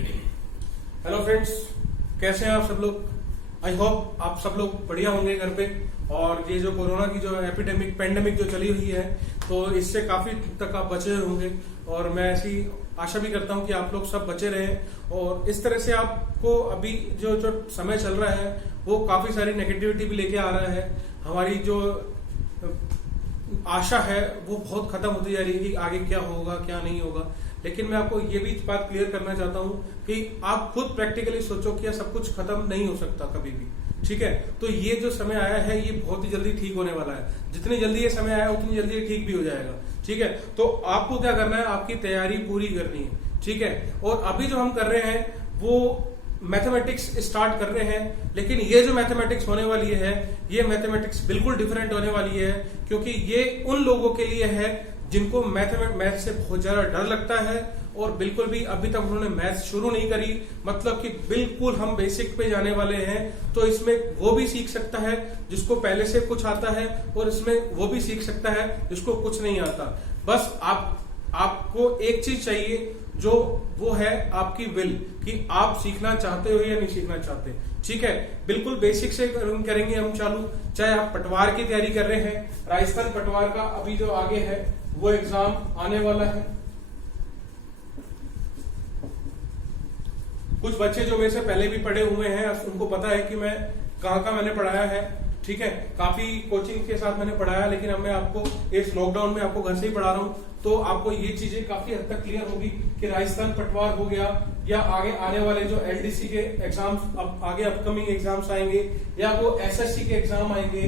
Hello friends, कैसे हैं आप सब लोग। आई होप आप सब लोग बढ़िया होंगे घर पे। और ये जो कोरोना की जो एपिडेमिक पेंडेमिक जो चली हुई है, तो इससे काफी तक आप बचे हुए होंगे। और मैं ऐसी आशा भी करता हूं कि आप लोग सब बचे रहें। और इस तरह से आपको अभी जो जो समय चल रहा है वो काफी सारी नेगेटिविटी भी लेके आ रहा है। हमारी जो आशा है वो बहुत खत्म होती जा रही है कि आगे क्या होगा क्या नहीं होगा। लेकिन मैं आपको ये भी बात क्लियर करना चाहता हूं कि आप खुद प्रैक्टिकली सोचो कि यह सब कुछ खत्म नहीं हो सकता कभी भी। ठीक है, तो ये जो समय आया है ये बहुत ही जल्दी ठीक होने वाला है। जितनी जल्दी ये समय आया उतनी जल्दी ये ठीक भी हो जाएगा। ठीक है, तो आपको क्या करना है, आपकी तैयारी पूरी करनी है। ठीक है, और अभी जो हम कर रहे हैं वो मैथमेटिक्स स्टार्ट कर रहे हैं। लेकिन ये जो मैथमेटिक्स होने वाली है ये मैथमेटिक्स बिल्कुल डिफरेंट होने वाली है, क्योंकि ये उन लोगों के लिए है जिनको मैथ से बहुत ज्यादा डर लगता है और बिल्कुल भी अभी तक उन्होंने मैथ शुरू नहीं करी। मतलब कि बिल्कुल हम बेसिक पे जाने वाले हैं। तो इसमें वो भी सीख सकता है जिसको पहले से कुछ आता है, और इसमें वो भी सीख सकता है जिसको कुछ नहीं आता। बस आपको एक चीज चाहिए, जो वो है आपकी विल, कि आप सीखना चाहते हो या नहीं सीखना चाहते। ठीक है, बिल्कुल बेसिक से करेंगे हम चालू। चाहे आप पटवार की तैयारी कर रहे हैं, राजस्थान पटवार का अभी जो आगे है वो एग्जाम आने वाला है। कुछ बच्चे जो मेरे से पहले भी पढ़े हुए हैं उनको पता है कि मैं कहाँ मैंने पढ़ाया है। ठीक है, काफी कोचिंग के साथ मैंने पढ़ाया, लेकिन अब मैं आपको इस लॉकडाउन में आपको घर से ही पढ़ा रहा हूँ। तो आपको ये चीजें काफी हद तक क्लियर होगी कि राजस्थान पटवार हो गया, या आगे आने वाले जो एलडीसी के एग्जाम्स, अब आगे अपकमिंग एग्जाम्स आएंगे, या वो एसएससी के एग्जाम आएंगे।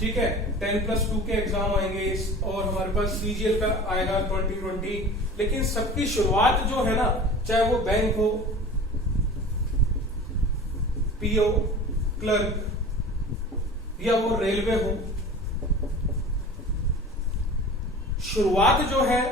ठीक है, 10+2 के एग्जाम आएंगे, और हमारे पास सीजीएल का आएगा 2020। लेकिन सबकी शुरुआत जो है ना, चाहे वो बैंक हो, पीओ, क्लर्क, या वो रेलवे हो, शुरुआत जो है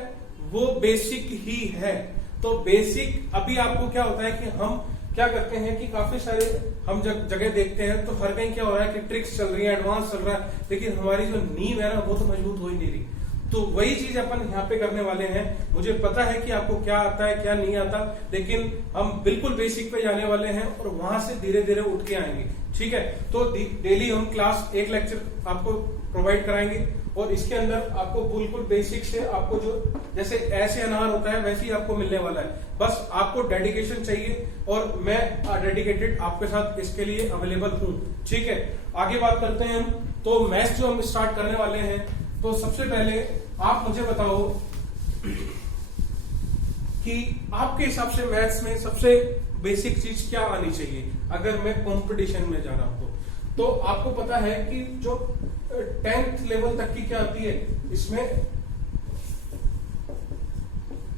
वो बेसिक ही है। तो बेसिक अभी आपको क्या होता है कि हम क्या करते हैं कि काफी सारे हम जगह देखते हैं तो हर कहीं क्या हो रहा है कि ट्रिक्स चल रही है, एडवांस चल रहा है, लेकिन हमारी जो नींव है ना वो तो मजबूत हो ही नहीं रही। तो वही चीज अपन यहाँ पे करने वाले हैं। मुझे पता है कि आपको क्या आता है क्या नहीं आता, लेकिन हम बिल्कुल बेसिक पे जाने वाले हैं और वहां से धीरे धीरे उठ के आएंगे। ठीक है, तो डेली हम क्लास एक लेक्चर आपको प्रोवाइड कराएंगे, और इसके अंदर आपको बिल्कुल बेसिक से आपको जो जैसे ऐसे अनार होता है वैसे ही आपको मिलने वाला है। बस आपको डेडिकेशन चाहिए, और मैं डेडिकेटेड आपके साथ इसके लिए अवेलेबल हूं। ठीक है, आगे बात करते हैं हम। तो मैथ्स जो हम स्टार्ट करने वाले हैं, तो सबसे पहले आप मुझे बताओ कि आपके हिसाब से मैथ्स में सबसे बेसिक चीज क्या आनी चाहिए अगर मैं कंपटीशन में जा रहा हूं। तो आपको पता है कि जो 10th लेवल तक की क्या आती है, इसमें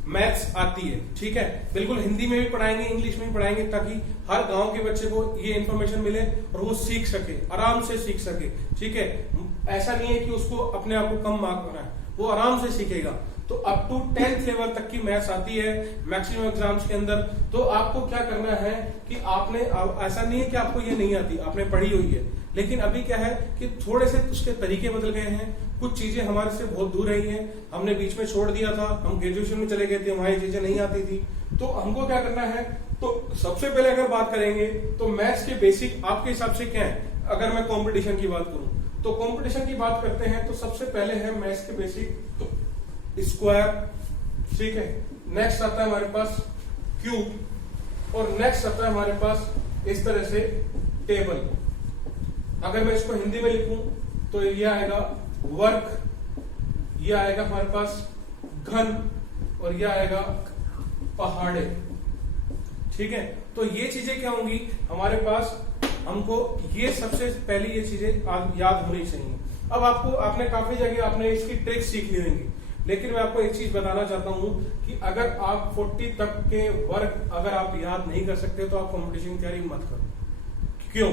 मैथ्स आती है। ठीक है, बिल्कुल हिंदी में भी पढ़ाएंगे, इंग्लिश में भी पढ़ाएंगे, ताकि हर गांव के बच्चे को ये इन्फॉर्मेशन मिले और वो सीख सके, आराम से सीख सके। ठीक है, ऐसा नहीं है कि उसको अपने आप को कम मार्क बना है, वो आराम से सीखेगा। तो अप टू 10th लेवल तक की मैथ्स आती है मैक्सिमम एग्जाम्स के अंदर। तो आपको क्या करना है कि आपने, ऐसा नहीं है कि आपको ये नहीं आती, आपने पढ़ी हुई है, लेकिन अभी क्या है कि थोड़े से उसके तरीके बदल गए हैं। कुछ चीजें हमारे से बहुत दूर रही हैं, हमने बीच में छोड़ दिया था, हम ग्रेजुएशन में चले गए थे, वहां ये चीजें नहीं आती थी। तो हमको क्या करना है, तो सबसे पहले अगर बात करेंगे तो मैथ्स के बेसिक आपके हिसाब से क्या है। अगर मैं कंपटीशन की बात करूं तो कंपटीशन की बात करते हैं तो सबसे पहले है मैथ्स के बेसिक स्क्वायर। ठीक है, नेक्स्ट आता है हमारे पास क्यूब, और नेक्स्ट आता है हमारे पास इस तरह से टेबल। अगर मैं इसको हिंदी में लिखूं तो ये आएगा वर्क, ये आएगा हमारे पास घन, और ये आएगा पहाड़े। ठीक है, तो ये चीजें क्या होंगी हमारे पास, हमको ये सबसे पहले ये चीजें याद होनी चाहिए। अब आपने काफी जगह आपने इसकी ट्रिक्स सीख ली होंगी, लेकिन मैं आपको एक चीज बताना चाहता हूं कि अगर आप 40 तक के वर्क अगर आप याद नहीं कर सकते तो आप कंपटीशन की तैयारी मत करो। क्यों?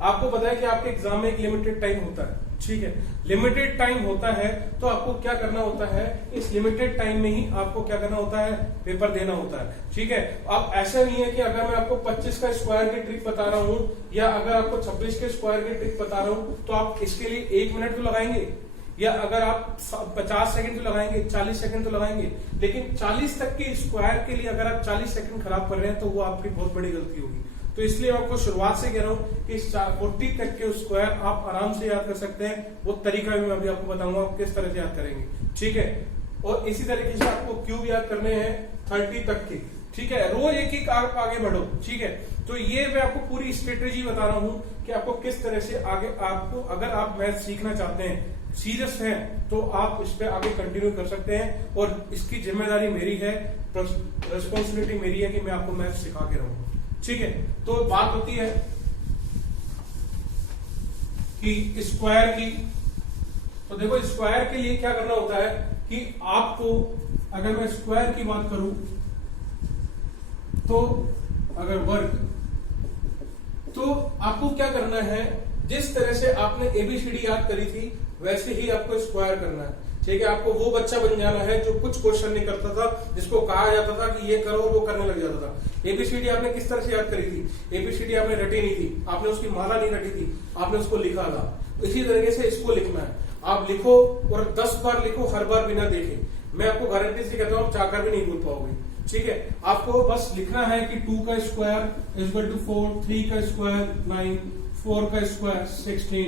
आपको पता है कि आपके एग्जाम में एक लिमिटेड टाइम होता है। ठीक है, लिमिटेड टाइम होता है, तो आपको क्या करना होता है, इस लिमिटेड टाइम में ही आपको क्या करना होता है, पेपर देना होता है। ठीक है, अब ऐसा नहीं है कि अगर मैं आपको 25 का स्क्वायर की ट्रिक बता रहा हूं, या अगर आपको 26 के स्क्वायर की ट्रिक बता रहा हूं, तो आप इसके लिए 1 मिनट तो लगाएंगे। या अगर आप 50 सेकंड तो लगाएंगे, 40 सेकंड तो लगाएंगे, लेकिन 40 तक के स्क्वायर के लिए अगर आप 40 सेकंड खराब कर रहे हैं तो वो आपकी बहुत बड़ी गलती होगी। तो इसलिए मैं आपको शुरुआत से कह रहा हूं कि 40 तक के स्क्वायर आप आराम से याद कर सकते हैं। वो तरीका भी मैं अभी आपको बताऊंगा आप किस तरह से याद करेंगे, ठीक है। और इसी तरीके से आपको क्यूब याद करने हैं 30 तक के, ठीक है। रोज एक एक आप आगे बढ़ो, ठीक है। तो ये मैं आपको पूरी स्ट्रेटेजी बता रहा हूं कि आपको किस तरह से आगे, आपको अगर आप मैथ सीखना चाहते हैं, सीरियस हैं, तो आप इस पे आगे कंटिन्यू कर सकते हैं। और इसकी जिम्मेदारी मेरी है, रिस्पॉन्सिबिलिटी मेरी है कि मैं आपको मैथ सिखा के रहूंगा, ठीक है। तो बात होती है कि स्क्वायर की, तो देखो स्क्वायर के लिए क्या करना होता है कि आपको, अगर मैं स्क्वायर की बात करूं तो अगर वर्ग, तो आपको क्या करना है, जिस तरह से आपने एबीसीडी याद करी थी वैसे ही आपको स्क्वायर करना है, ठीक है। आपको वो बच्चा बन जाना है जो कुछ क्वेश्चन नहीं करता था, जिसको कहा जाता था कि ये करो, वो करने लग जाता था। एबीसीडी आपने किस तरह से याद करी थी? एबीसीडी आपने रटी नहीं थी, आपने उसकी माला नहीं रटी थी, आपने उसको लिखा था। इसी तरीके से इसको लिखना है, आप लिखो और 10 बार लिखो, हर बार बिना देखे। मैं आपको गारंटी से कहता हूँ चाहकर भी नहीं भूल पाओगे, ठीक है। आपको बस लिखना है कि 2 का स्क्वायर इज इक्वल टू 4, 3 का स्क्वायर 9, 4 का स्क्वायर 16,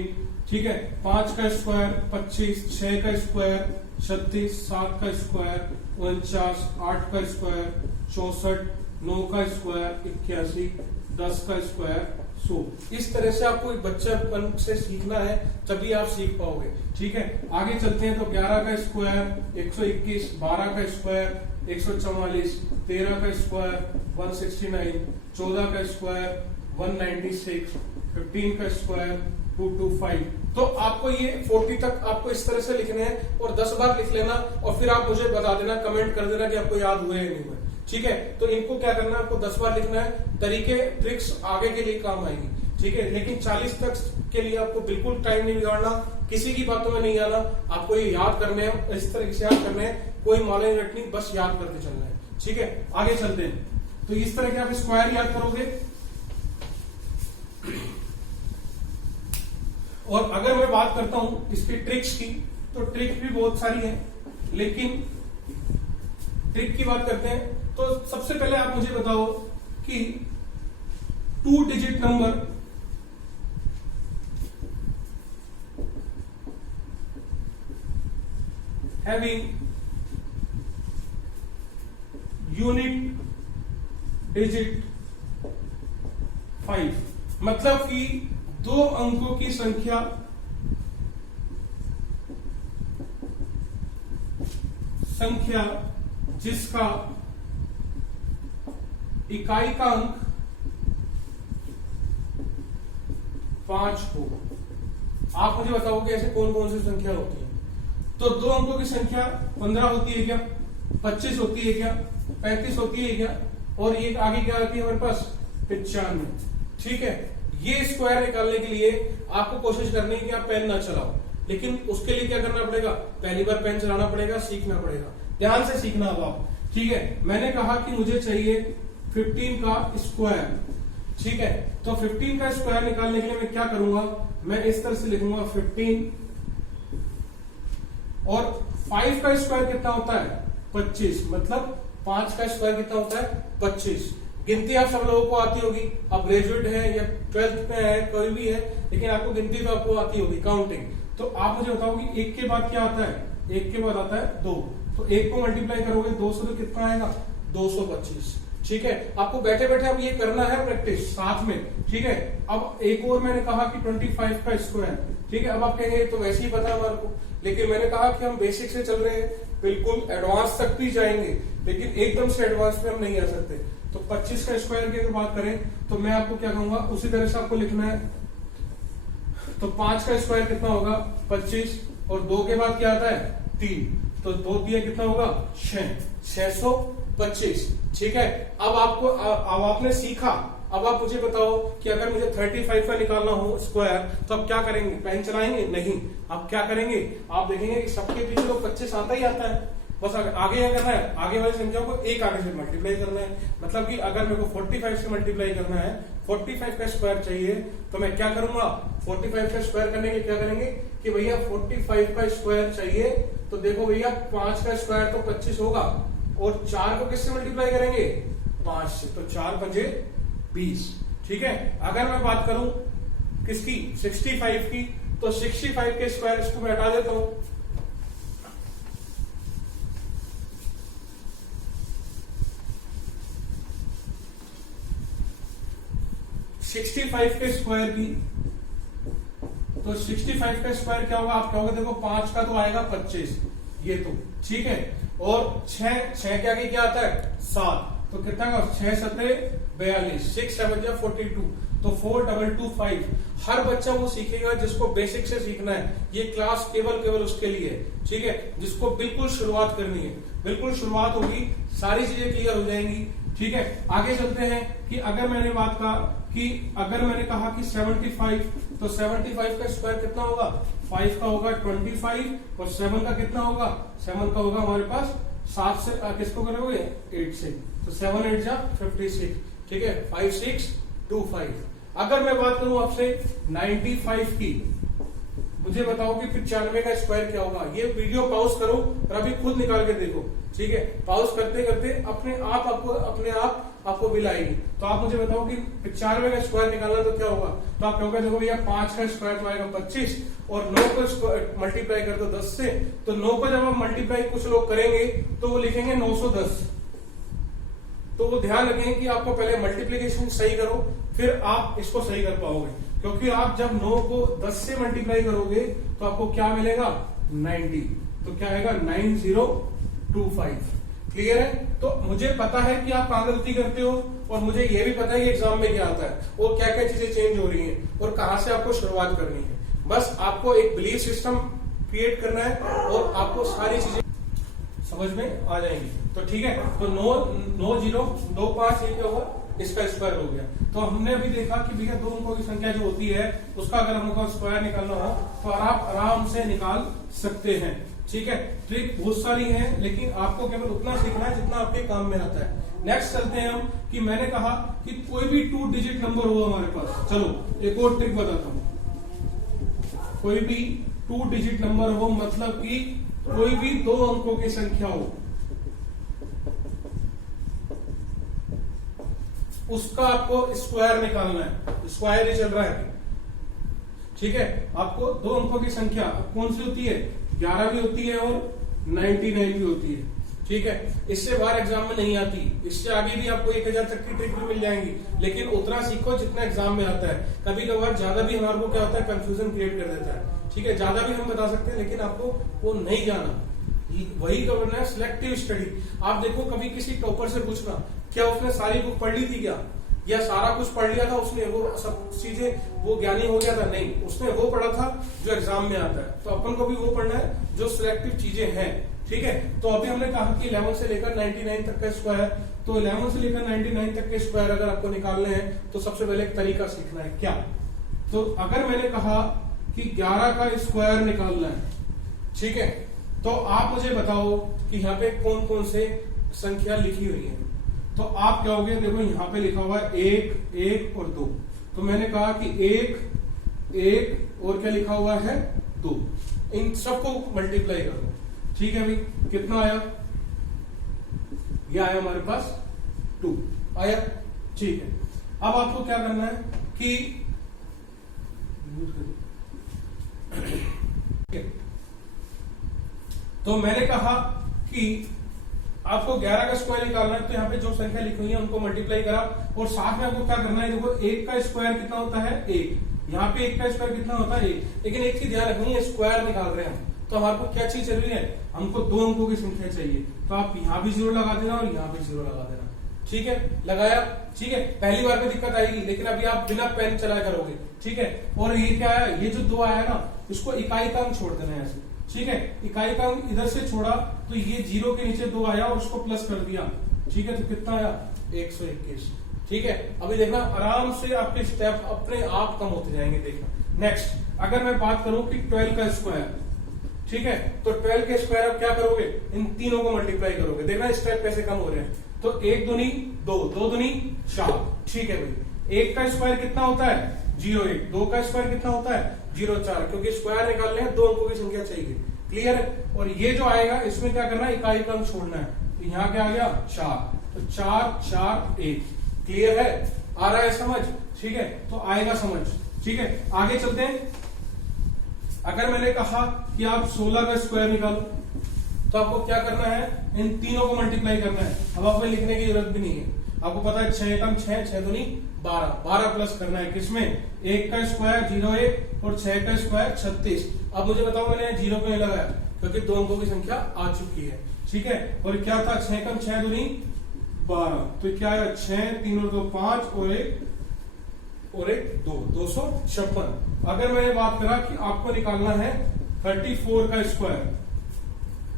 ठीक है, 5 का स्क्वायर 25, 6 का स्क्वायर 36, 7 का स्क्वायर 49, 8 का स्क्वायर 64, 9 का स्क्वायर 81, 10 का स्क्वायर 100। इस तरह से आपको बच्चापन से सीखना है, तभी आप सीख पाओगे, ठीक है। आगे चलते हैं तो 11 का स्क्वायर 121, 12 का स्क्वायर 144, 13 का स्क्वायर 169, 14 का स्क्वायर 196, 15 का स्क्वायर 225। तो आपको ये 40 तक आपको इस तरह से लिखने हैं और 10 बार लिख लेना, और फिर आप मुझे बता देना, कमेंट कर देना कि आपको याद हुए या नहीं हुए, ठीक है। तो इनको क्या करना है, आपको 10 बार लिखना है। तरीके ट्रिक्स आगे के लिए काम आएगी, ठीक है। लेकिन 40 तक के लिए आपको बिल्कुल टाइम नहीं बिगाड़ना, किसी की बातों में नहीं आना, आपको ये याद करने हैं, इस तरीके से याद करने हैं, कोई माला नहीं रटनी, बस याद करते चलना है, ठीक है। आगे चलते हैं तो इस तरह के आप स्क्वायर याद करोगे। और अगर मैं बात करता हूं इसकी ट्रिक्स की, तो ट्रिक भी बहुत सारी है, लेकिन ट्रिक की बात करते हैं तो सबसे पहले आप मुझे बताओ कि 2 digit number having unit digit 5, मतलब कि 2 अंकों की संख्या जिसका इकाई का अंक 5 हो। आप मुझे बताओगे ऐसे कौन कौन सी संख्या होती है? तो 2 अंकों की संख्या 15 होती है क्या, 25 होती है क्या, 35 होती है क्या, और ये आगे क्या आती है हमारे पास 95, ठीक है। ये स्क्वायर निकालने के लिए आपको कोशिश करनी है कि आप पेन ना चलाओ, लेकिन उसके लिए क्या करना पड़ेगा, पहली बार पेन चलाना पड़ेगा, सीखना पड़ेगा, ध्यान से सीखना अब आप, ठीक है। मैंने कहा कि मुझे चाहिए 15 का स्क्वायर, ठीक है। तो 15 का स्क्वायर निकालने के लिए मैं क्या करूंगा, मैं इस तरह से लिखूंगा 15, और 5 का स्क्वायर कितना होता है 25, मतलब 5 का स्क्वायर कितना होता है 25। गिनती आप सब लोगों को आती होगी, आप ग्रेजुएट है या 12th में है, कोई भी है, लेकिन आपको गिनती तो आपको आती होगी, काउंटिंग। तो आप मुझे बताओ कि 1 के बाद क्या आता है, 1 के बाद आता है 2, तो 1 को मल्टीप्लाई करोगे 2 से तो कितना आएगा 225, ठीक है। आपको बैठे बैठे अब ये करना है प्रैक्टिस साथ में, ठीक है। अब एक और मैंने कहा कि 25 का स्क्वायर, ठीक है। अब आप कहेंगे तो वैसे ही पता हमारे को, लेकिन मैंने कहा कि हम बेसिक से चल रहे हैं, बिल्कुल एडवांस तक भी जाएंगे, लेकिन एकदम से एडवांस में हम नहीं आ सकते। तो 25 का स्क्वायर की अगर बात करें तो मैं आपको क्या कहूंगा, उसी तरह से आपको लिखना है। तो 5 का स्क्वायर कितना होगा 25, और 2 के बाद क्या आता है 3, तो 2 दिया कितना होगा 625, ठीक है। अब आपने सीखा, अब आप मुझे बताओ कि अगर मुझे 35 का निकालना हो स्क्वायर तो आप क्या करेंगे, पेन चलाएंगे? नहीं, आप क्या करेंगे, आप देखेंगे कि सबके पीछे तो 25 आता ही आता है, बस आगे क्या करना है, आगे वाली संख्या को एक आगे से मल्टीप्लाई करना है। मतलब कि अगर मेरे को 45 से मल्टीप्लाई करना है, 45 का स्क्वायर चाहिए, तो मैं क्या करूंगा, 45 का स्क्वायर करने के क्या करेंगे कि भैया 45 का स्क्वायर चाहिए, तो देखो भैया 5 का स्क्वायर तो 25 होगा, और 4 को किससे मल्टीप्लाई करेंगे, 5 से, तो 4 पंजे 20। ठीक है, अगर मैं बात करूं किसकी, 65 की, तो 65 के स्क्वायर इसको मैं हटा देता हूं, 65 के स्क्वायर की, तो 65 का स्क्वायर क्या होगा, आप कहोगे देखो 5 का तो आएगा 25, ये तो ठीक है, और 6 के आगे क्या आता है, 7, तो कितना का 6 7 42, 6 7 42, तो 4225। हर बच्चा वो सीखेगा जिसको बेसिक से सीखना है, ये क्लास केवल उसके लिए है, ठीक है, जिसको बिल्कुल शुरुआत करनी है, बिल्कुल शुरुआत होगी, सारी चीजें क्लियर हो जाएंगी। ठीक है, आगे चलते हैं कि अगर मैंने बात कहा कि अगर मैंने कहा कि 75, तो 75 का स्क्वायर कितना होगा, 5 का होगा 25, और 7 का कितना होगा, 7 का होगा हमारे पास 7 से किसको करोगे, 8 से, तो 7 8 जा 56। ठीक है, 5625। अगर मैं बात करूं आपसे 95 की, मुझे बताओ कि 95 का स्क्वायर क्या होगा। ये वीडियो पॉज करो और अभी खुद निकाल के देखो। ठीक है, पॉज करते करते अपने आप आपको बिल आएगी। तो आप मुझे बताओ कि 95 का स्क्वायर निकालना तो क्या होगा, तो आप कहोगे देखो भैया 5 का स्क्वायर तो आएगा 25, और 9 को मल्टीप्लाई कर दो 10 से, तो 9 को जब आप मल्टीप्लाई कुछ लोग करेंगे तो वो लिखेंगे 910। तो वो ध्यान रखें कि आपको पहले मल्टीप्लीकेशन सही करो, फिर आप इसको सही कर पाओगे, क्योंकि आप जब 9 को 10 से मल्टीप्लाई करोगे तो आपको क्या मिलेगा, 90, तो क्या आएगा 9025। क्लियर है। तो मुझे पता है कि आप कहां गलती करते हो, और मुझे ये भी पता है कि एग्जाम में क्या आता है और क्या क्या चीजें चेंज हो रही हैं और कहां से आपको शुरुआत करनी है। बस आपको एक बिलीव सिस्टम क्रिएट करना है और आपको सारी चीजें समझ में आ जाएंगी। तो ठीक है, तो 9025 ये क्या होगा, इसका स्क्वायर हो गया। तो हमने अभी देखा कि भैया दो अंकों की संख्या जो होती है उसका अगर हमको स्क्वायर निकालना हो तो आप आराम से निकाल सकते हैं। ठीक है, ट्रिक बहुत सारी है, लेकिन आपको केवल उतना सीखना है जितना आपके काम में आता है। नेक्स्ट चलते हैं हम कि मैंने कहा कि कोई भी 2 डिजिट नंबर हो हमारे पास। चलो एक और ट्रिक बताता हूं। कोई भी 2 डिजिट नंबर हो, मतलब कि कोई भी 2 अंकों की संख्या हो, उसका आपको स्क्वायर निकालना है। स्क्वायर ही चल रहा है। ठीक है, आपको 2 अंकों की संख्या कौन सी होती है, 11 भी होती है और 99 भी होती है। ठीक है, इससे बाहर एग्जाम में नहीं आती। इससे आगे भी आपको 1000 तक की ट्रिक भी मिल जाएंगी, लेकिन उतना सीखो जितना एग्जाम में आता है। कभी कभार ज्यादा भी हमारे को क्या होता है, कंफ्यूजन क्रिएट कर देता है। ठीक है, ज्यादा भी हम बता सकते हैं, लेकिन आपको वो नहीं जाना। वही करना है सिलेक्टिव स्टडी। आप देखो, कभी किसी टॉपर से पूछना, क्या उसने सारी बुक पढ़ ली थी क्या, या सारा कुछ पढ़ लिया था उसने, वो सब चीजें वो ज्ञानी हो गया था, नहीं, उसने वो पढ़ा था जो एग्जाम में आता है। तो अपन को भी वो पढ़ना है जो सिलेक्टिव चीजें हैं। ठीक है, तो अभी हमने कहा कि 11 से लेकर 99 तक का स्क्वायर, तो 11 से लेकर 99 तक के स्क्वायर अगर आपको निकालने हैं तो सबसे पहले एक तरीका सीखना है। क्या, तो अगर मैंने कहा कि 11 का स्क्वायर निकालना है, ठीक है, तो आप मुझे बताओ कि यहाँ पे कौन कौन से संख्या लिखी हुई है। तो आप क्या होगे, देखो यहाँ पे लिखा हुआ है 1 1 और 2। तो मैंने कहा कि 1 1 और क्या लिखा हुआ है 2, इन सबको मल्टीप्लाई कर दो। ठीक है भाई, कितना आया, ये आया हमारे पास 2 आया। ठीक है, अब आपको क्या करना है कि तो मैंने कहा कि आपको 11 का स्क्वायर निकालना है, तो यहाँ पे जो संख्या लिखी हुई है उनको मल्टीप्लाई करा, और साथ में आपको क्या करना है, देखो 1 का स्क्वायर कितना होता है 1, यहाँ पे 1 का स्क्वायर कितना होता है 1। लेकिन एक चीज ध्यान रखनी है, स्क्वायर निकाल रहे हैं हम, तो हमारे को क्या चीज चाहिए है, हमको 2 अंकों की संख्या चाहिए। तो आप यहाँ भी 0 लगा देना और यहाँ भी 0 लगा देना। ठीक है, लगाया। ठीक है, पहली बार में दिक्कत आएगी, लेकिन अभी आप बिना पेन चलाया करोगे। ठीक है, और ये क्या है, ये जो 2 आया ना, इसको इकाई का अंक छोड़ देना है ऐसे। ठीक है, इकाई का अंक इधर से छोड़ा तो ये 0 के नीचे 2 आया और उसको प्लस कर दिया। ठीक है, तो कितना आया 121। ठीक है, अभी देखना आराम से आपके स्टेप अपने आप कम होते जाएंगे। देखना नेक्स्ट, अगर मैं बात करूं कि 12 का स्क्वायर, ठीक है। तो 12 के स्क्वायर आप क्या करोगे, इन तीनों को मल्टीप्लाई करोगे, देखना स्टेप कैसे कम हो रहे हैं। तो 1 दूनी 2, 2 दूनी 4, ठीक है भाई। 1 का स्क्वायर कितना होता है 0,1, 2 का स्क्वायर कितना होता है 0,4, क्योंकि स्क्वायर निकालने हैं 2 अंकों की संख्या चाहिए, क्लियर है। और ये जो आएगा इसमें क्या करना है, इकाई क्रम छोड़ना है, तो यहाँ क्या आ गया 4, तो 4 4 1, क्लियर है, आ रहा है समझ, ठीक है। तो आएगा समझ, ठीक है। आगे चलते हैं। अगर मैंने कहा कि आप 16 का स्क्वायर निकालो, तो आपको क्या करना है, इन तीनों को मल्टीप्लाई करना है। अब आपको लिखने की जरूरत भी नहीं है, आपको पता है 6 कम 6, 6 दूनी 12, 12 प्लस करना है किसमें, 1 का स्क्वायर 0,1 और 6 का स्क्वायर 36। अब मुझे बताओ मैंने 0 क्यों नहीं लगाया, क्योंकि 2 अंकों की संख्या आ चुकी है, ठीक है। और क्या था 6 कम 6 दूनी 12, तो क्या है 6 3 और 2 5 और 1 2, 256। अगर मैंने बात करा कि आपको निकालना है 34 का स्क्वायर,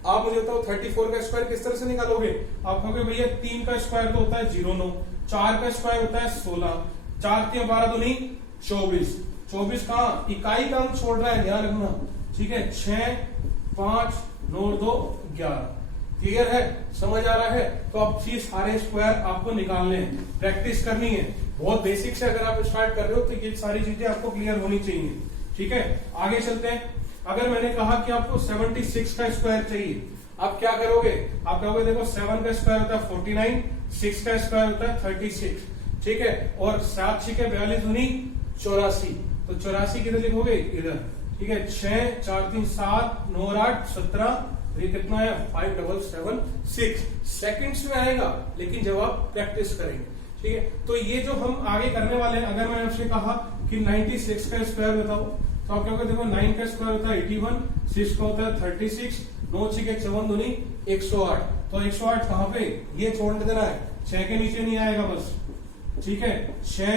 आप मुझे बताओ 34 का स्क्वायर किस तरह से निकालोगे। आप कहोगे भैया 3 का स्क्वायर तो होता है 0,9, 4 का स्क्वायर होता है 16, 4 3 12 दूनी 24, 24 कहां इकाई का अंक छोड़ रहा है, ध्यान रखना, ठीक है। 6 5 9 2 11, क्लियर है, समझ आ रहा है। तो अब चीज सारे स्क्वायर आपको निकालने हैं, प्रैक्टिस करनी है, बहुत बेसिक से अगर आप स्टार्ट कर रहे हो तो ये सारी चीजें आपको क्लियर होनी चाहिए, ठीक है। आगे चलते हैं। अगर मैंने कहा कि आपको 76 का स्क्वायर चाहिए, आप क्या करोगे, आप कहोगे देखो 7 का स्क्वायर होता है 49, 6 का स्क्वायर होता है 36, ठीक है। और 7 6 42 दूनी 84, तो 84 किधर लिखोगे, इधर, ठीक है। 6 4 3 7 9 8 17, ये कितना है 5776 सेकंड्स में आएगा, लेकिन जब आप प्रैक्टिस करेंगे, ठीक है। तो ये जो हम आगे करने वाले हैं, अगर मैंने आपसे कहा कि 96 का स्क्वायर बताओ, तो आप क्या कहोगे, देखो 9 का स्क्वायर होता है 81, 6 का होता है 36, 9 6 54 दूनी 108, तो 108 कहां पे, ये छोड़ देना है, 6 के नीचे नहीं आएगा बस, ठीक है। 6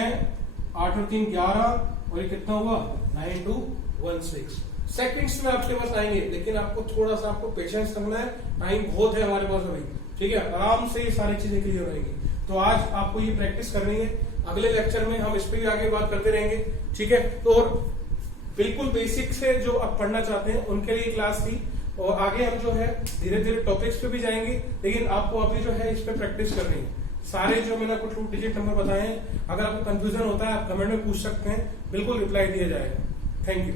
8 और 3 11, और ये कितना हुआ 9216 सेकंड्स में आपके पास आएंगे, लेकिन आपको थोड़ा सा आपको पेशेंस रखना है, टाइम बहुत है हमारे पास अभी, ठीक है। आराम से ये सारी चीजें क्लियर रहेंगी। तो आज आपको ये प्रैक्टिस करनी है, अगले लेक्चर में हम इस पर भी आगे बात करते रहेंगे, ठीक है। तो और बिल्कुल बेसिक से जो आप पढ़ना चाहते हैं उनके लिए क्लास थी, और आगे हम जो है धीरे धीरे टॉपिक्स पे भी जाएंगे, लेकिन आपको अभी जो है इस पे प्रैक्टिस करनी है। सारे जो मैंने आपको 2 डिजिट नंबर बताए हैं, अगर आपको कंफ्यूजन होता है आप कमेंट में पूछ सकते हैं, बिल्कुल रिप्लाई दिया जाएगा। Thank you.